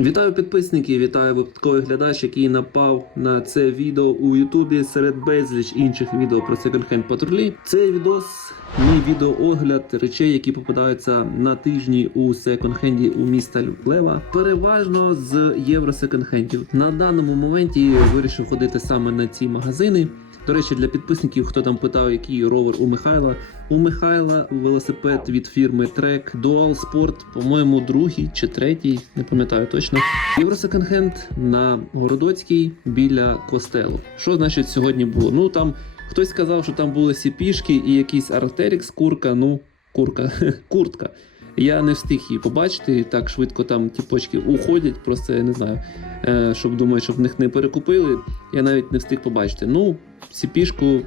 Вітаю підписники, вітаю випадковий глядач, який напав на це відео у Ютубі серед безліч інших відео про секонд-хенд патрулі. Цей відос мій відеоогляд речей, які попадаються на тижні у секонд-хенді у міста Лева. Переважно з євро секонд-хендів. На даному моменті вирішив ходити саме на ці магазини. До речі, для підписників, хто там питав, який ровер у Михайла. У Михайла велосипед від фірми Trek Dual Sport, по-моєму, другий чи третій, не пам'ятаю точно. Євросеконд-хенд на Городоцькій біля костелу. Що значить сьогодні було? Ну там хтось сказав, що там були сіпішки і якийсь Arcteryx курка, ну, курка, куртка. Я не встиг її побачити, так швидко там ті почки уходять, просто я не знаю, е, щоб думаю, щоб в них не перекупили. Я навіть не встиг побачити. Ну, сіпішку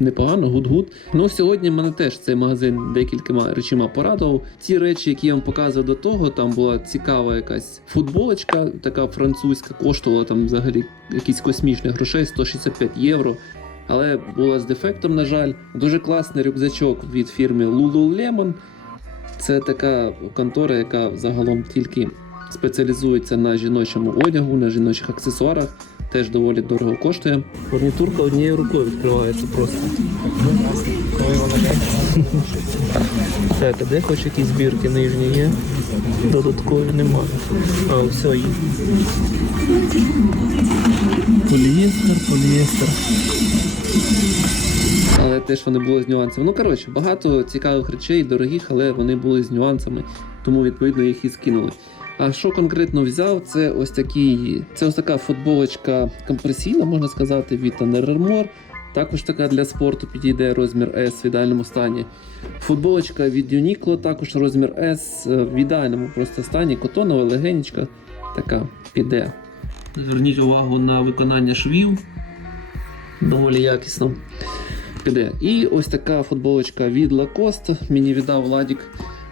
непогано, гуд-гуд. Ну сьогодні мене теж цей магазин декількома речима порадував. Ті речі, які я вам показував до того, там була цікава якась футболочка, така французька, коштувала там взагалі якісь космічних грошей, 165 євро. Але була з дефектом, на жаль. Дуже класний рюкзачок від фірми Lululemon. Це така контора, яка загалом тільки спеціалізується на жіночому одягу, на жіночих аксесуарах. Теж доволі дорого коштує. Фурнітурка однією рукою відкривається просто. Так, а де хоч якісь бірки нижні є? Додаткові нема. А, все є. Полієстер, полієстер. Але теж вони були з нюансами. Ну, коротше, багато цікавих речей, дорогих, але вони були з нюансами, тому відповідно їх і скинули. А що конкретно взяв? Це ось такі, це ось така футболочка компресійна, можна сказати, від Under Armour. Також така для спорту підійде розмір S в ідеальному стані. Футболочка від Uniqlo, також розмір S е, в ідеальному просто стані. Котонова, легенечка, така піде. Зверніть увагу на виконання швів. Доволі якісно піде. І ось така футболочка від Lacoste. Мені віддав Владік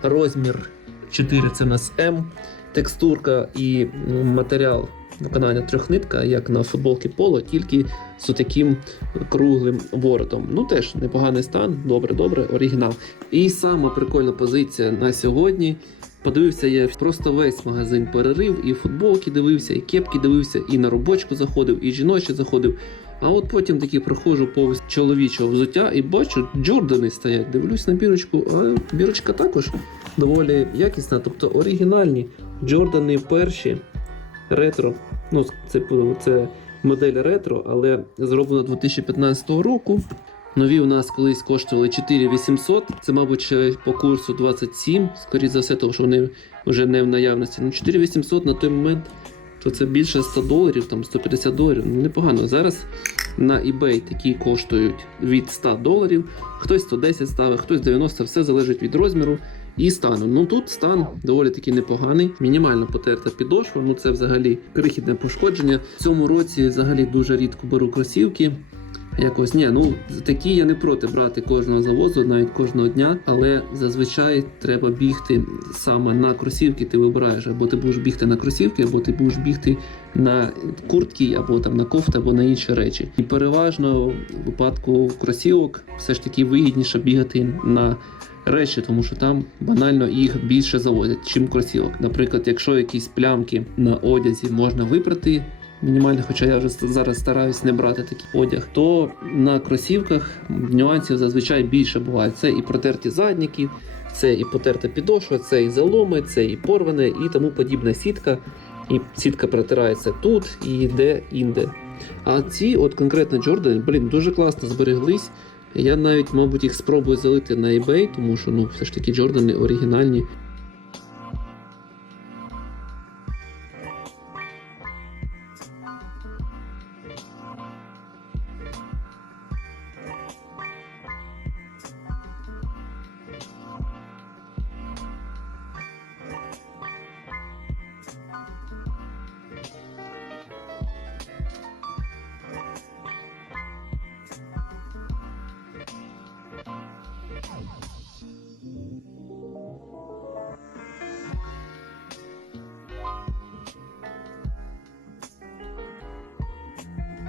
розмір 4 це у нас М. Текстурка і ну, матеріал виконання трьохнитка, як на футболці поло, тільки з таким круглим воротом. Ну теж непоганий стан, добре, добре, оригінал. І сама прикольна позиція на сьогодні. Подивився я просто весь магазин перерив, і футболки дивився, і кепки дивився, і на робочку заходив, і жіночі заходив. А от потім таки проходжу повз чоловічого взуття і бачу, Джордани стоять. Дивлюсь на бірочку, а бірочка також доволі якісна, тобто оригінальні. Джордани перші ретро. Ну, це, це модель ретро, але зроблено 2015 року. Нові у нас колись коштували 4800. Це, мабуть, по курсу 27, скоріше за все, тому що вони вже не в наявності. Ну, 4800 на той момент, то це більше 100 доларів, там 150 доларів. Ну, непогано. Зараз на eBay такі коштують від 100 доларів. Хтось 110 ставить, хтось 90, все залежить від розміру. І стану. Ну тут стан доволі таки непоганий. Мінімально потерта підошва. Ну це взагалі крихітне пошкодження. В цьому році взагалі дуже рідко беру кросівки. Якось ні, ну такі я не проти брати кожного завозу, навіть кожного дня, але зазвичай треба бігти саме на кросівки. Ти вибираєш, або ти будеш бігти на кросівки, або ти будеш бігти на куртки, або там на кофти, або на інші речі. І переважно в випадку кросівок все ж таки вигідніше бігати на речі, тому що там банально їх більше завозять, чим кросівок. Наприклад, якщо якісь плямки на одязі можна випрати. Мінімально, хоча я вже зараз стараюсь не брати такий одяг, то на кросівках нюансів зазвичай більше буває. Це і протерті задніки, це і потерта підошва, це і заломи, це і порване, і тому подібна сітка. І сітка протирається тут і де інде. А ці, от конкретно Джордани, блін, дуже класно збереглись. Я навіть, мабуть, їх спробую залити на eBay, тому що ну, все ж таки Джордани оригінальні.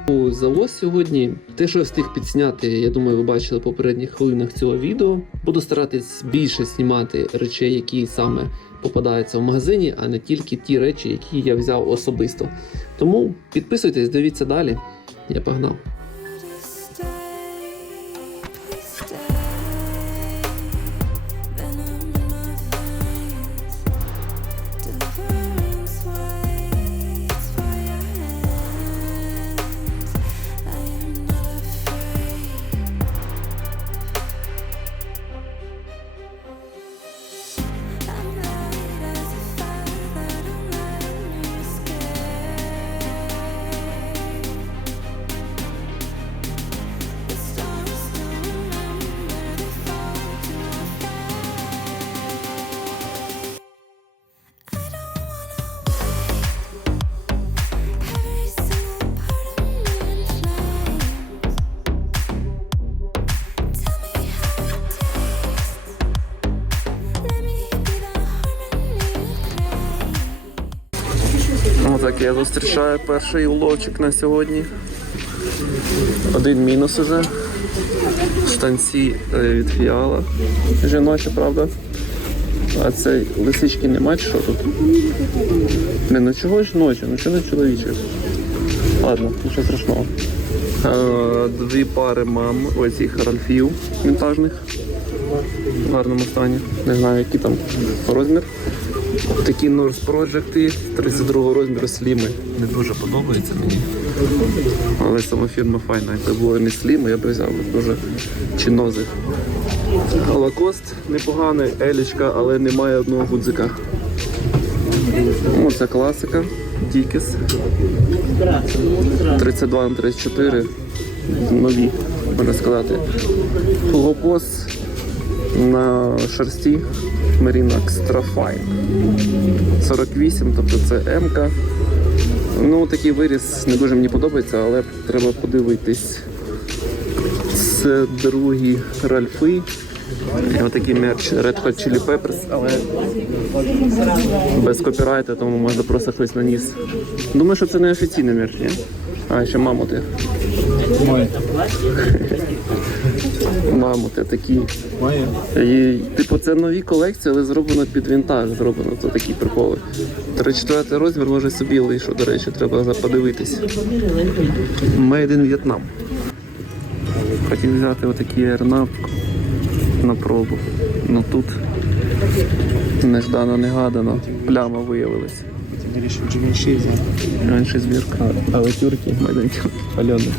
Завоз сьогодні. Те, що я встиг підсняти, я думаю, ви бачили в попередніх хвилинах цього відео. Буду старатись більше знімати речей, які саме попадаються в магазині, а не тільки ті речі, які я взяв особисто. Тому підписуйтесь, дивіться далі. Я погнав. Я зустрічаю перший уловчик на сьогодні. Один мінус уже. Штанці е, від фіала. Жіночі, правда? А це лисички нема чи що тут? Не, ну чого жіночі, ну чого не чоловічі? Ладно, нічого страшного. Е, Дві пари мам оцих ральфів вінтажних. В гарному стані. Не знаю, який там розмір. Такі North Project 32 розміру сліми. Не дуже подобається мені. Але сама фірма файна. Якби було не сліми, я б взяв дуже чинозих. Лакост непоганий, елічка, але немає одного гудзика. Оце класика. Дікіс. 32 на 34. Нові, можна сказати. Фугопос на шерсті Marina Extra Fine. 48, тобто це М-ка. Ну, такий виріс не дуже мені подобається, але треба подивитись. Це другі ральфи. Отакий мерч Red Hot Chili Peppers, але без копірайту, тому можна просто щось наніс. Думаю, що це не офіційний мерч, ні? А, ще мамути. Мамути такі. І, типу, це нові колекції, але зроблено під вінтаж. Зроблено це такі приколи. 34 розмір може собі лишу, до речі, треба подивитись. Made in Vietnam. Хотів взяти отакі Airnap на пробу. Ну тут неждано негадано. Пляма виявилась. Раніше збірка, але тюрки, майданчик, пальони.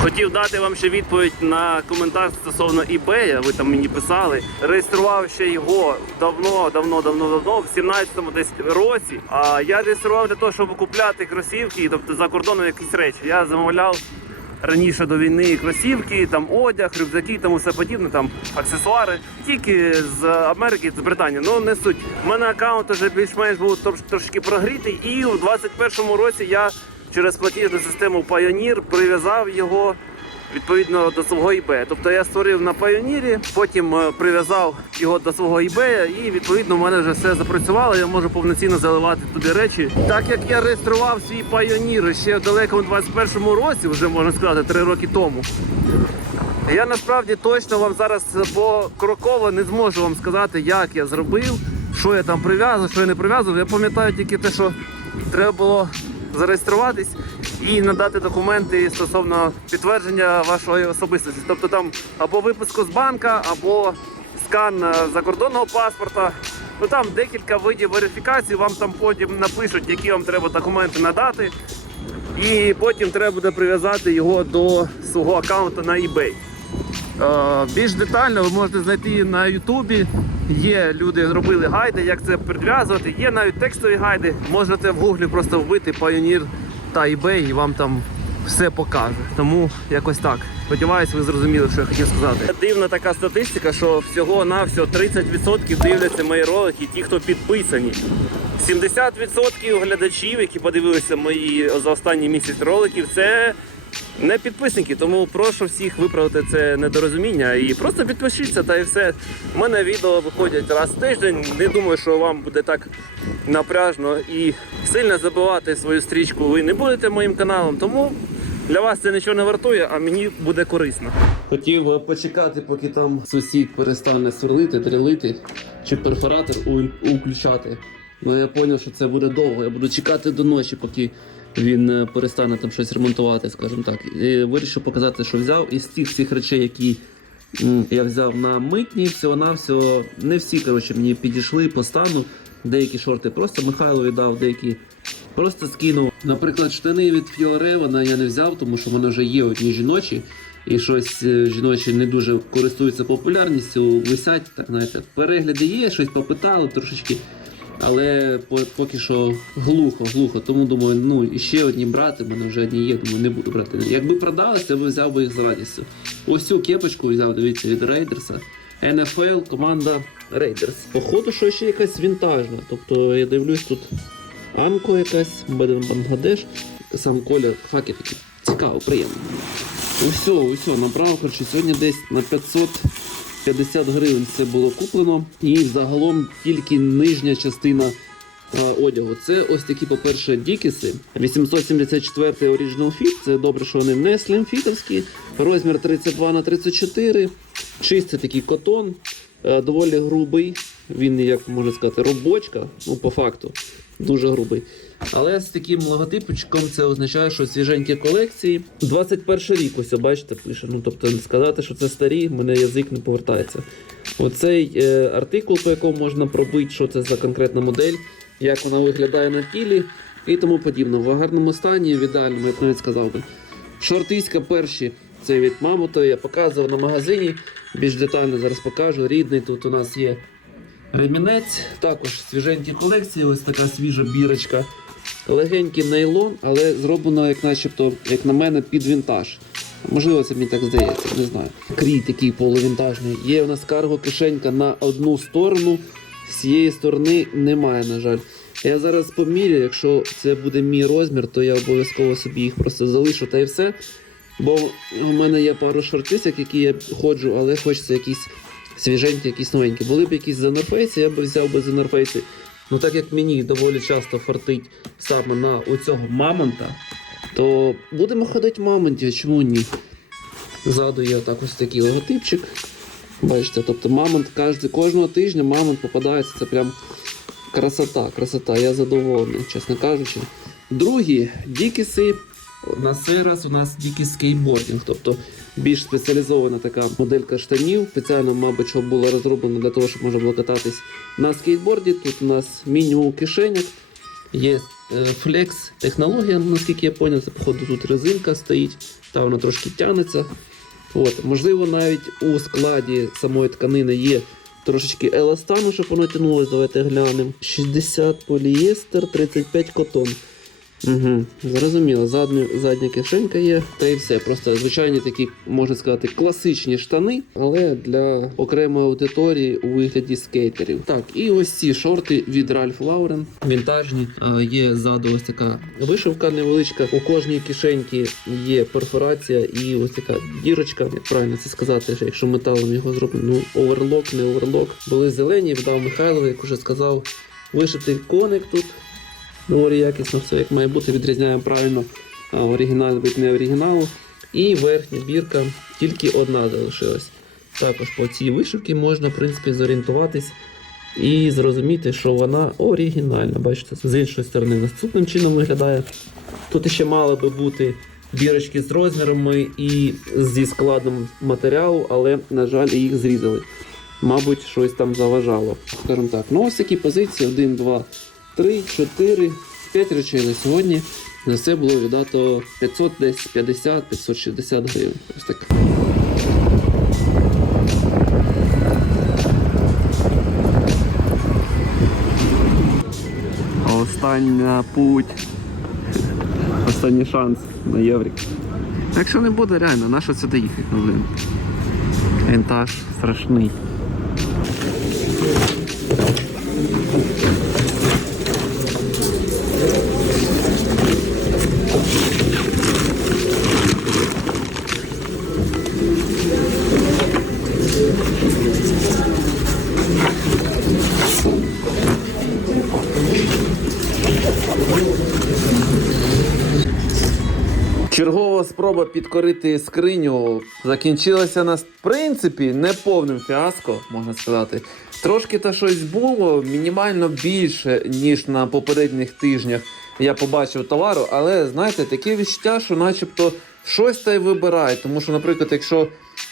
Хотів дати вам ще відповідь на коментар стосовно eBay, ви там мені писали. Реєстрував ще його давно, давно, давно, давно, в 17-му десь році. А я реєстрував для того, щоб купляти кросівки, тобто за кордоном якісь речі. Я замовляв раніше до війни кросівки, там одяг, рюкзаки, там усе подібне, там аксесуари. Тільки з Америки, з Британії. Ну не суть. У мене аккаунт вже більш-менш був трош- трошки прогрітий, і у 21-му році я через платіжну систему Pioneer прив'язав його. Відповідно до свого eBay. Тобто я створив на Pioneer, потім е, прив'язав його до свого eBay і відповідно в мене вже все запрацювало. Я можу повноцінно заливати туди речі. Так як я реєстрував свій Pioneer ще в далекому 21-му році, вже можна сказати, три роки тому. Я насправді точно вам зараз покроково не зможу вам сказати, як я зробив, що я там прив'язав, що я не прив'язав. Я пам'ятаю тільки те, що треба було зареєструватись і надати документи стосовно підтвердження вашої особистості. Тобто там або випуску з банка, або скан е, закордонного паспорта. Ну там декілька видів верифікації, вам там потім напишуть, які вам треба документи надати. І потім треба буде прив'язати його до свого аккаунту на eBay. Е, Більш детально ви можете знайти на Ютубі. Є люди робили гайди, як це прив'язувати. Є навіть текстові гайди. Можете в гуглі просто вбити Pioneer та eBay і вам там все покаже. Тому якось так. Сподіваюсь, ви зрозуміли, що я хотів сказати. Дивна така статистика, що всього на всього 30% дивляться мої ролики, ті, хто підписані. 70% глядачів, які подивилися мої за останній місяць роликів, це не підписники, тому прошу всіх виправити це недорозуміння і просто підпишіться та і все. У мене відео виходять раз в тиждень. Не думаю, що вам буде так напряжно і сильно забивати свою стрічку ви не будете моїм каналом. Тому Для вас це нічого не вартує, а мені буде корисно. Хотів почекати, поки там сусід перестане сверлити, дрелити чи перфоратор включати. Ну я зрозумів, що це буде довго. Я буду чекати до ночі, поки він е, перестане там щось ремонтувати, скажімо так. І вирішив показати, що взяв із тих всіх речей, які я взяв на митні, всього навсього не всі коротше, мені підійшли по стану. Деякі шорти просто Михайлові дав, деякі просто скинув. Наприклад, штани від Фіоревана я не взяв, тому що в мене вже є одні жіночі. І щось е, жіночі не дуже користуються популярністю, висять, так знаєте, перегляди є, щось попитали трошечки. Але поки що глухо, глухо. Тому думаю, ну і ще одні брати, в мене вже одні є, думаю, не буду брати. Якби продалися, я б взяв би їх з радістю. Ось цю кепочку взяв, дивіться, від Рейдерса. NFL, команда Raiders. Походу, що ще якась вінтажна. Тобто я дивлюсь тут Амко якась, Беден Бангладеш. Сам колір хаки такий цікаво, приємно. Усьо, усьо, набрав, коротше, сьогодні десь на 550 гривень це було куплено. І загалом тільки нижня частина одягу. Це ось такі, по-перше, дікіси. 874 Original Fit. Це добре, що вони не слімфітовські. Розмір 32 на 34. Чистий такий котон. Е, Доволі грубий. Він, як можна сказати, робочка, ну по факту, дуже грубий. Але з таким логотипчиком це означає, що свіженькі колекції. 21 рік, ось бачите, пише. Ну тобто сказати, що це старі, мене язик не повертається. Оцей е, артикул, по якому можна пробити, що це за конкретна модель, як вона виглядає на тілі і тому подібне. В гарному стані, в ідеальному, я б навіть сказав би. Шортиська перші, це від Мамута, я показував на магазині. Більш детально зараз покажу. Рідний тут у нас є ремінець, також свіженькі колекції, ось така свіжа бірочка. Легенький нейлон, але зроблено, як начебто, як на мене, під вінтаж. Можливо, це мені так здається, не знаю. Крій такий полувінтажний. Є у нас карго кишенька на одну сторону, з цієї сторони немає, на жаль. Я зараз помірю, якщо це буде мій розмір, то я обов'язково собі їх просто залишу та й все. Бо у мене є пару шортисок, які я ходжу, але хочеться якісь свіженькі, якісь новенькі. Були б якісь занорфейси, я б взяв би занорфейси. Ну так як мені доволі часто фартить саме на у цього мамонта, то будемо ходити мамонті, чому ні? Ззаду є так ось такий логотипчик. Бачите, тобто мамонт кожного тижня мамонт попадається, це прям красота, красота. Я задоволений, чесно кажучи. Другі дікіси. На цей раз у нас дикий скейтбординг, тобто більш спеціалізована така моделька штанів. Спеціально, мабуть, що було розроблено для того, щоб можна було кататись на скейтборді. Тут у нас мінімум кишеньок, є е, флекс технологія, наскільки я зрозумів, це походу тут резинка стоїть, та вона трошки тягнеться. От, можливо, навіть у складі самої тканини є трошечки еластану, щоб воно тягнулося. Давайте глянемо. 60 полієстер, 35 котон. Угу, зрозуміло, задня, задня кишенька є, та і все. Просто звичайні такі, можна сказати, класичні штани, але для окремої аудиторії у вигляді скейтерів. Так, і ось ці шорти від Ralph Lauren, вінтажні. Є ззаду ось така вишивка невеличка. У кожній кишеньці є перфорація і ось така дірочка. Як правильно це сказати, якщо металом його зроблено, ну оверлок, не оверлок. Були зелені, віддав Михайлові, як уже сказав, вишитий коник тут. Доволі якісно все як має бути, відрізняємо правильно оригінал від не оригіналу. І верхня бірка тільки одна залишилась. Також по цій вишивці можна, в принципі, зорієнтуватись і зрозуміти, що вона оригінальна. Бачите, з іншої сторони наступним чином виглядає. Тут ще мало би бути бірочки з розмірами і зі складом матеріалу, але, на жаль, їх зрізали. Мабуть, щось там заважало. Скажімо так, ну ось такі позиції: 1, 2, 3, 4, 5 речей на сьогодні. За це було віддато 500, десь 50, 560 гривень. Ось так. Остання путь. Останній шанс на єврик. Якщо не буде, реально, на що сюди їхати, ну, блин. Вінтаж страшний. Спроба підкорити скриню закінчилася на в принципі неповним фіаско, можна сказати. Трошки та щось було, мінімально більше, ніж на попередніх тижнях я побачив товару, але знаєте, таке відчуття, що начебто щось та й вибирає. Тому що, наприклад, якщо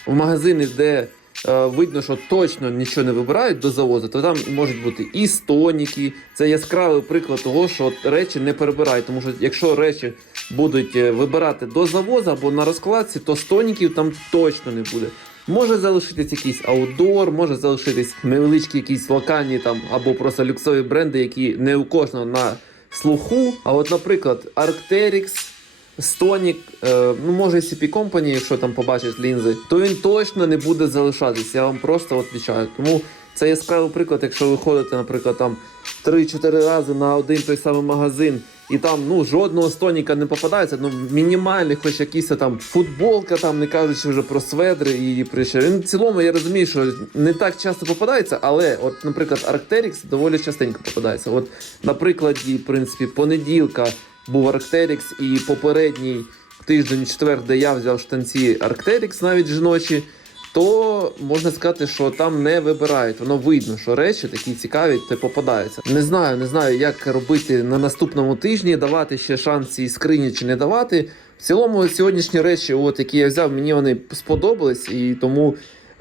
в магазин де е, видно, що точно нічого не вибирають до завозу, то там можуть бути і стоніки. Це яскравий приклад того, що речі не перебирають. Тому що якщо речі будуть е, вибирати до завозу або на розкладці, то стоніків там точно не буде. Може залишитись якийсь аутдор, може залишитись невеличкі якісь локальні там або просто люксові бренди, які не у кожного на слуху. А от, наприклад, Arcteryx, Stonic, е, ну може CP Company, якщо там побачиш лінзи, то він точно не буде залишатись. Я вам просто відвічаю. Тому це яскравий приклад, якщо ви ходите, наприклад, там 3-4 рази на один той самий магазин. І там ну жодного стоніка не попадається. Ну мінімальний, хоч якийсь там футболка, там не кажучи вже про сведри і про ще. Він в цілому я розумію, що не так часто попадається, але от, наприклад, Arcteryx доволі частенько попадається. От, на прикладі, в принципі, понеділка був Arcteryx і попередній тиждень, четвер, де я взяв штанці Arcteryx, навіть жіночі то можна сказати, що там не вибирають. Воно видно, що речі такі цікаві та попадаються. Не знаю, не знаю, як робити на наступному тижні, давати ще шанс цій скрині чи не давати. В цілому, сьогоднішні речі, от які я взяв, мені вони сподобались, і тому.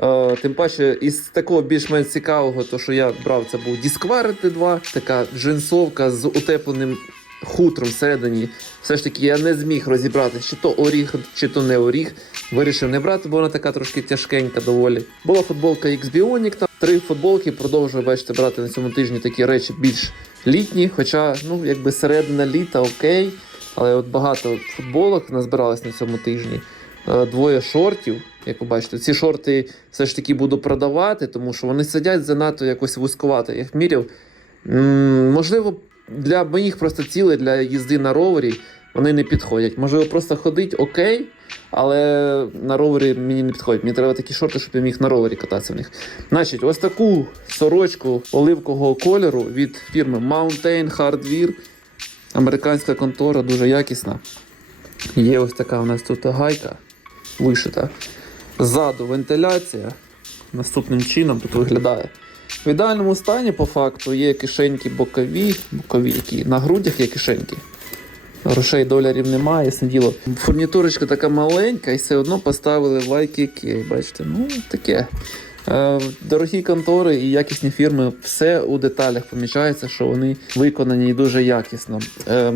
Е, тим паче, із такого більш-менш цікавого, то що я брав, це був Disquare T2, така джинсовка з утепленим хутром всередині. Все ж таки я не зміг розібрати, чи то оріг, чи то не оріг. Вирішив не брати, бо вона така трошки тяжкенька доволі. Була футболка X Bionic, там три футболки. Продовжую бачите, брати на цьому тижні такі речі більш літні. Хоча, ну, якби середина літа окей. Але от багато футболок назбиралось на цьому тижні. Е, Двоє шортів, як ви бачите, ці шорти все ж таки буду продавати, тому що вони сидять занадто якось вузькувато. Я їх міряв. Можливо, для моїх просто цілей для їзди на ровері вони не підходять. Можливо, просто ходить окей, але на ровері мені не підходять. Мені треба такі шорти, щоб я міг на ровері кататися в них. Значить, ось таку сорочку оливкового кольору від фірми Mountain Hardware. Американська контора, дуже якісна. Є ось така у нас тут гайка вишита. Ззаду вентиляція. Наступним чином тут виглядає. В ідеальному стані, по факту, є кишеньки бокові, бокові які на грудях є кишеньки. Грошей доларів немає, ясне діло. Фурнітурочка така маленька, і все одно поставили лайки кей. Бачите, ну таке. Е, Дорогі контори і якісні фірми, все у деталях помічається, що вони виконані дуже якісно. Е,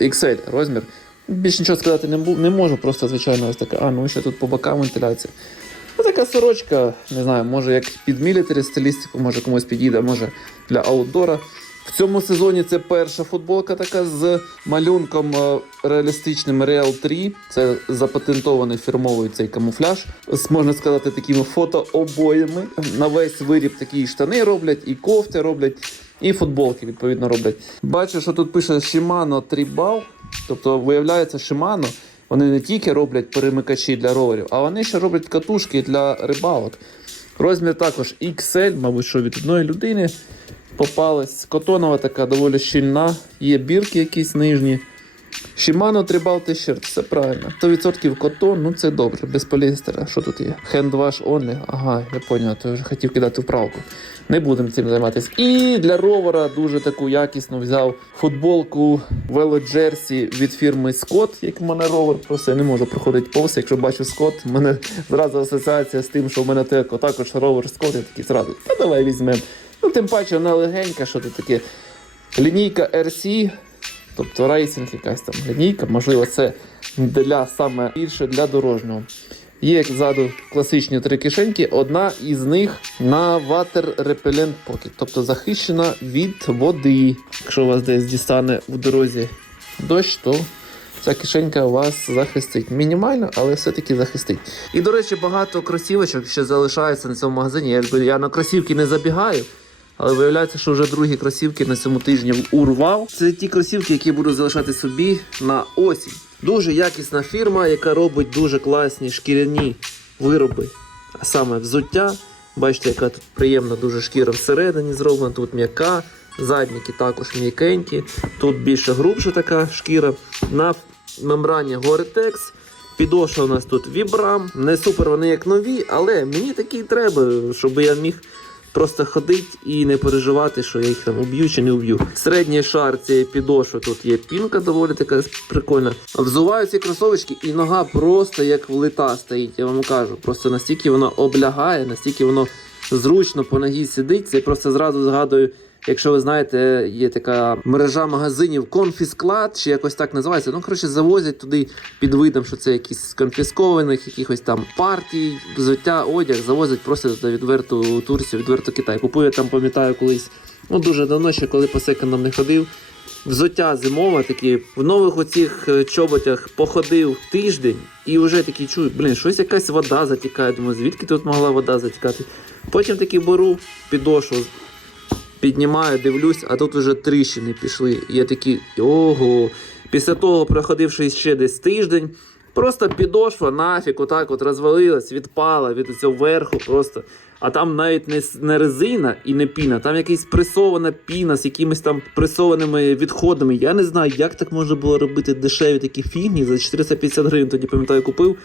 XL розмір. Більш нічого сказати не, можу, просто звичайно ось така. А, ну ще тут по бокам вентиляція. Ну, така сорочка, не знаю, може як під мілітарі стилістику, може комусь підійде, може для аутдора. В цьому сезоні це перша футболка така з малюнком е, реалістичним Real 3. Це запатентований фірмовий цей камуфляж. З, можна сказати, такими фотообоями. На весь виріб такі штани роблять, і кофти роблять, і футболки відповідно роблять. Бачу, що тут пише Shimano Tribal. Тобто, виявляється, Shimano вони не тільки роблять перемикачі для роверів, а вони ще роблять катушки для рибалок. Розмір також XL, мабуть, що від одної людини попалась. Котонова така доволі щільна. Є бірки якісь нижні. Shimano Tribal T-shirt, все правильно. 100% котон, ну це добре, без поліестера. Що тут є? Wash only. Ага, я поняв, то я вже хотів кидати вправку. Не будемо цим займатися. І для ровера дуже таку якісну взяв футболку Jersey від фірми Scott, як в мене ровер. Просто я не можу проходити повз. Якщо бачу Scott, в мене зразу асоціація з тим, що в мене теко також ровер Scott, я такий зразу, та давай візьмемо. Ну, тим паче вона легенька, що тут таке. Лінійка RC, тобто рейсинг якась там лінійка, можливо, це для саме більше для дорожнього. Є ззаду класичні три кишеньки, одна із них на Water Repellent Pocket, тобто захищена від води. Якщо вас десь дістане в дорозі дощ, то ця кишенька вас захистить. Мінімально, але все-таки захистить. І, до речі, багато кросівочок ще залишається на цьому магазині. Я, якби, я на кросівки не забігаю. Але виявляється, що вже другі кросівки на цьому тижні урвав. Це ті кросівки, які буду залишати собі на осінь. Дуже якісна фірма, яка робить дуже класні шкіряні вироби, а саме взуття. Бачите, яка тут приємна дуже шкіра всередині зроблена, тут м'яка, задніки також м'якенькі, тут більше грубша така шкіра. На мембрані Gore-Tex. Підошва у нас тут Vibram. Не супер вони як нові, але мені такі треба, щоб я міг просто ходить і не переживати, що я їх там уб'ю чи не уб'ю. Середній шар цієї підошви тут є пінка доволі така прикольна. Взуваю ці кросовочки, і нога просто як влита стоїть, я вам кажу. Просто настільки воно облягає, настільки воно зручно по ногі сидить. Це просто зразу згадую. Якщо ви знаєте, є така мережа магазинів конфісклад, чи якось так називається. Ну, коротше, завозять туди під видом, що це якісь з конфіскованих, якихось там партій, взуття, одяг, завозять просто відверту Турцію, відверту Китай. Купую там, пам'ятаю, колись, ну дуже давно ще, коли по секондам не ходив. Взуття зимове, такі в нових оцих е, чоботях походив тиждень і вже такий чую, блін, щось якась вода затікає. Думаю, звідки тут могла вода затікати? Потім таки беру підошву, піднімаю, дивлюсь, а тут вже тріщини пішли. Я такий, ого. Після того, проходивши ще десь тиждень, просто підошва нафіг, отак от розвалилась, відпала від цього верху просто. А там навіть не, не резина і не піна, там якась пресована піна з якимись там пресованими відходами. Я не знаю, як так можна було робити дешеві такі фігні. За 450 гривень тоді пам'ятаю, купив.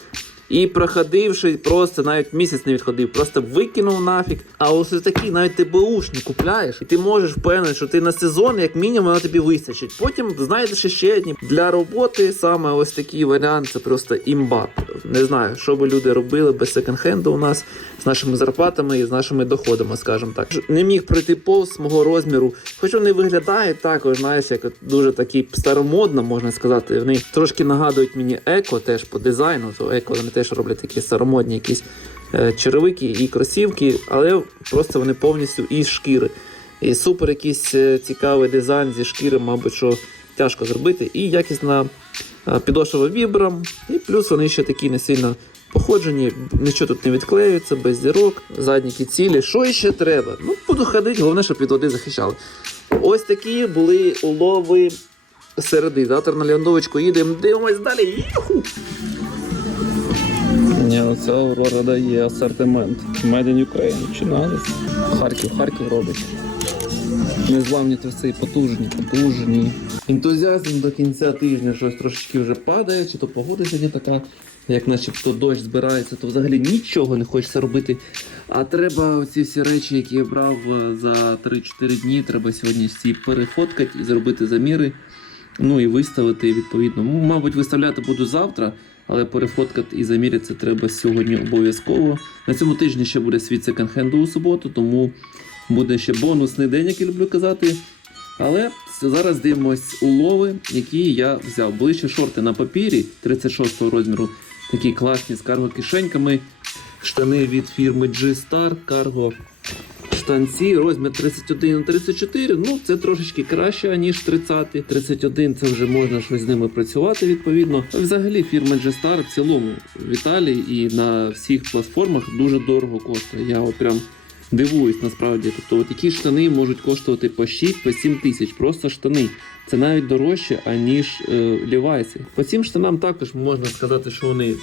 І проходивши, просто навіть місяць не відходив, просто викинув нафіг. А ось такі навіть ти беушні купляєш, і ти можеш впевнений, що ти на сезон, як мінімум, воно тобі вистачить. Потім знайдеш ще одні для роботи. Саме ось такий варіант це просто імба. Не знаю, що би люди робили без секонд-хенду у нас з нашими зарплатами і з нашими доходами, скажімо так. Не міг пройти повз мого розміру, хоч вони виглядають також, знаєш, як дуже такі старомодно, можна сказати. Вони трошки нагадують мені еко теж по дизайну. То еко вони теж роблять такі старомодні якісь е, черевики і кросівки, але просто вони повністю із шкіри. І супер якийсь е, цікавий дизайн зі шкіри, мабуть, що тяжко зробити. І якісна е, підошва вібрам, і плюс вони ще такі не сильно походжені, нічого тут не відклеюється, без зірок, задніки цілі. Що ще треба? Ну, буду ходити, головне, щоб від води захищали. Ось такі були улови середи. Завтра на льондовочку їдемо, дивимось далі. Юху! Ні, оця Аврора дає асортимент. Made in Ukraine, чи? Харків, Харків робить. Незламні труси, потужні, потужні. Ентузіазм до кінця тижня щось трошечки вже падає, чи то погода сьогодні така, як начебто дощ збирається, то взагалі нічого не хочеться робити. А треба оці всі речі, які я брав е, за 3-4 дні, треба сьогодні всі перефоткати і зробити заміри. Ну і виставити відповідно. Мабуть, виставляти буду завтра, але перефоткати і заміряти треба сьогодні обов'язково. На цьому тижні ще буде світ секонд-хенду у суботу, тому буде ще бонусний день, як я люблю казати. Але зараз дивимось улови, які я взяв. Були ще шорти на папірі 36 розміру, такі класні з карго-кишеньками. Штани від фірми G-Star, карго штанці, розмір 31 на 34. Ну, це трошечки краще, ніж 30. 31 це вже можна щось з ними працювати відповідно. Взагалі фірма G-Star в цілому в Італії і на всіх платформах дуже дорого коштує. Я от прям дивуюсь насправді. Тобто, от які штани можуть коштувати по 6 по 7 тисяч. Просто штани. Це навіть дорожче, аніж е, лівайси. По цим штанам також можна сказати, що вони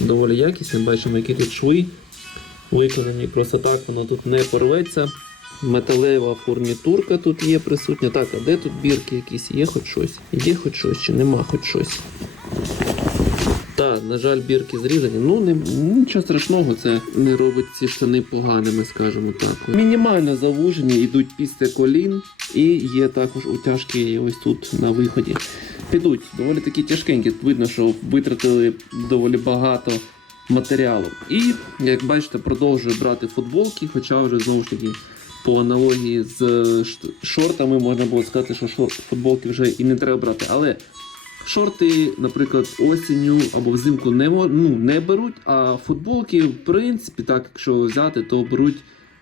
доволі якісні. Бачимо, які тут шви виконані просто так, воно тут не порветься. Металева фурнітурка тут є присутня. Так, а де тут бірки якісь? Є хоч щось? Є хоч щось чи нема хоч щось. Так, на жаль, бірки зрізані. Ну, не, нічого страшного, це не робить ці штани поганими, скажімо так. Мінімально завужені, йдуть після колін, і є також утяжки ось тут на виході. Підуть доволі такі тяжкенькі. Видно, що витратили доволі багато матеріалу. І, як бачите, продовжую брати футболки, хоча вже знову ж таки. По аналогії з шортами можна було сказати, що шорт, футболки вже і не треба брати. Але Шорти, наприклад, осінню або взимку не, ну, не беруть, а футболки, в принципі, так, якщо взяти, то беруть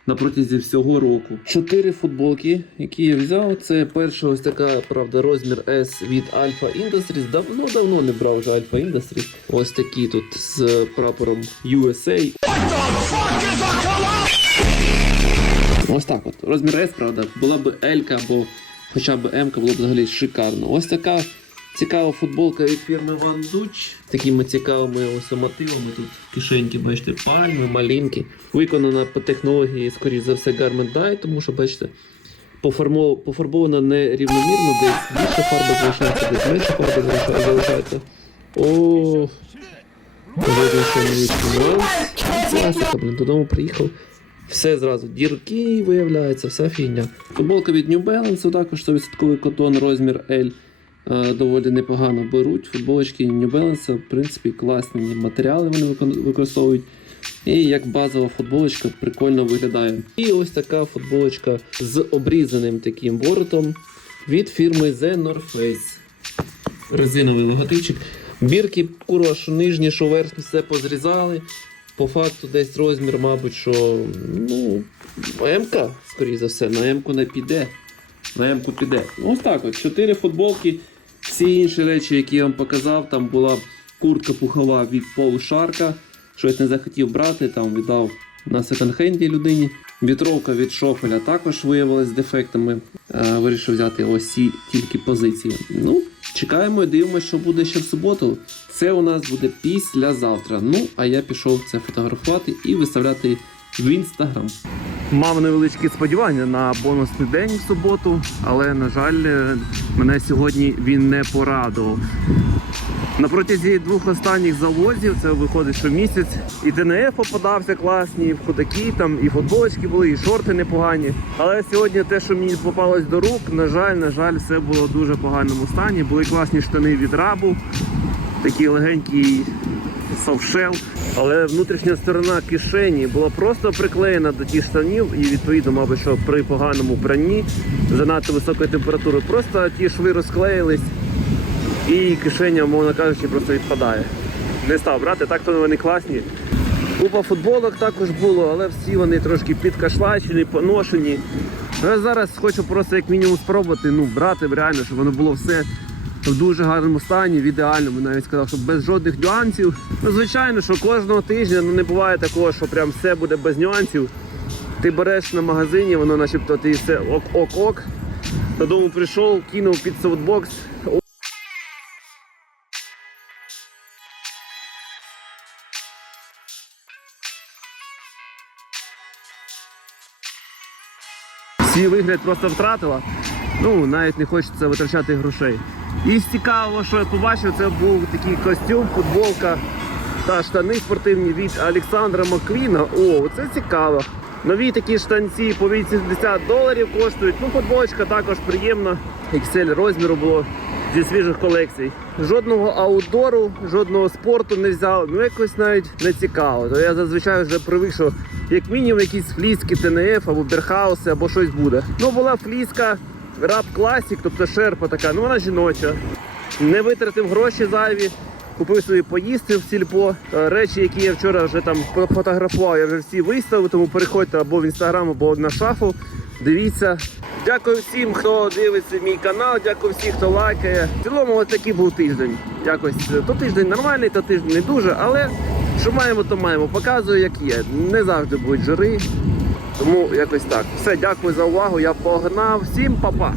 на протязі всього року. Чотири футболки, які я взяв. Це перша ось така, правда, розмір S від Alpha Industries. Давно-давно не брав вже Alpha Industries. Ось такі тут з прапором USA. Ось так от. Розмір S, правда, була б L або хоча б М було б взагалі шикарно. Ось така цікава футболка від фірми Dutch. Такими цікавими ось мотивами. Тут кишеньки, бачите, пальми, малінки. Виконана по технології, скоріш за все, Garment Dye, тому що, бачите, пофарбована нерівномірно, десь більше фарби залишається, десь менше фарби залишається. О. Класика, блін, додому приїхав. Все зразу, дірки виявляється, вся фігня. Футболка від New Balance, також 100% котон, розмір L. Е, доволі непогано беруть. Футболочки New Balance, в принципі, класні матеріали вони використовують. І як базова футболочка прикольно виглядає. І ось така футболочка з обрізаним таким воротом від фірми The North Face. Резиновий логотипчик. Бірки, курва, нижні, що верхні, все позрізали. По факту десь розмір, мабуть, що ну, МК, скоріше за все, на М-ку не піде. На М-ку піде. Ось так от. Чотири футболки. Всі інші речі, які я вам показав, там була куртка пухова від Paul Sharka. Щось не захотів брати, там віддав на секонд-хенді людині. Вітровка від шофеля також виявилась з дефектами. Е, вирішив взяти ось ці тільки позиції. Ну, чекаємо і дивимося, що буде ще в суботу. Це у нас буде післязавтра. Ну, а я пішов це фотографувати і виставляти в інстаграм. Мав невеличкі сподівання на бонусний день в суботу, але, на жаль, мене сьогодні він не порадував. На протязі двох останніх завозів, це виходить що місяць, і ТНФ попадався класні, і в ходаки там, і футболочки були, і шорти непогані. Але сьогодні те, що мені попалось до рук, на жаль, на жаль, все було в дуже поганому стані. Були класні штани від рабу, такі легенькі совшел. Але внутрішня сторона кишені була просто приклеєна до тих штанів, і відповідно, мабуть, що при поганому пранні занадто високої температури, просто ті шви розклеїлись, і кишеня, мовно кажучи, просто відпадає. Не став брати, так то вони класні. Купа футболок також було, але всі вони трошки підкашлачені, поношені. Я зараз хочу просто як мінімум спробувати ну, брати реально, щоб воно було все в дуже гарному стані, в ідеальному, навіть сказав, що без жодних нюансів. Ну, звичайно, що кожного тижня ну, не буває такого, що прям все буде без нюансів. Ти береш на магазині, воно начебто ти все ок-ок-ок. Додому прийшов, кинув під софтбокс. Свій вигляд просто втратила. Ну, навіть не хочеться витрачати грошей. І з цікавого, що я побачив, це був такий костюм, футболка та штани спортивні від Олександра Маквіна. О, це цікаво. Нові такі штанці по 80 доларів коштують. Ну, футболочка також приємна. XL розміру було зі свіжих колекцій. Жодного аутдору, жодного спорту не взяв. Ну якось навіть не цікаво. То я зазвичай вже привик, що як мінімум якісь фліски ТНФ або Берхауси, або щось буде. Ну була фліска Рап Classic, тобто шерпа така, ну вона жіноча. Не витратив гроші зайві. Купив собі поїсти в сільпо. Е, Речі, які я вчора вже там фотографував, я вже всі виставив, тому переходьте або в інстаграм, або на шафу. Дивіться. Дякую всім, хто дивиться мій канал, дякую всім, хто лайкає. В цілому ось такий був тиждень. Якось е, то тиждень нормальний, то тиждень не дуже, але що маємо, то маємо. Показую, як є. Не завжди будуть жири. Тому якось так. Все, дякую за увагу. Я погнав. Всім па-па.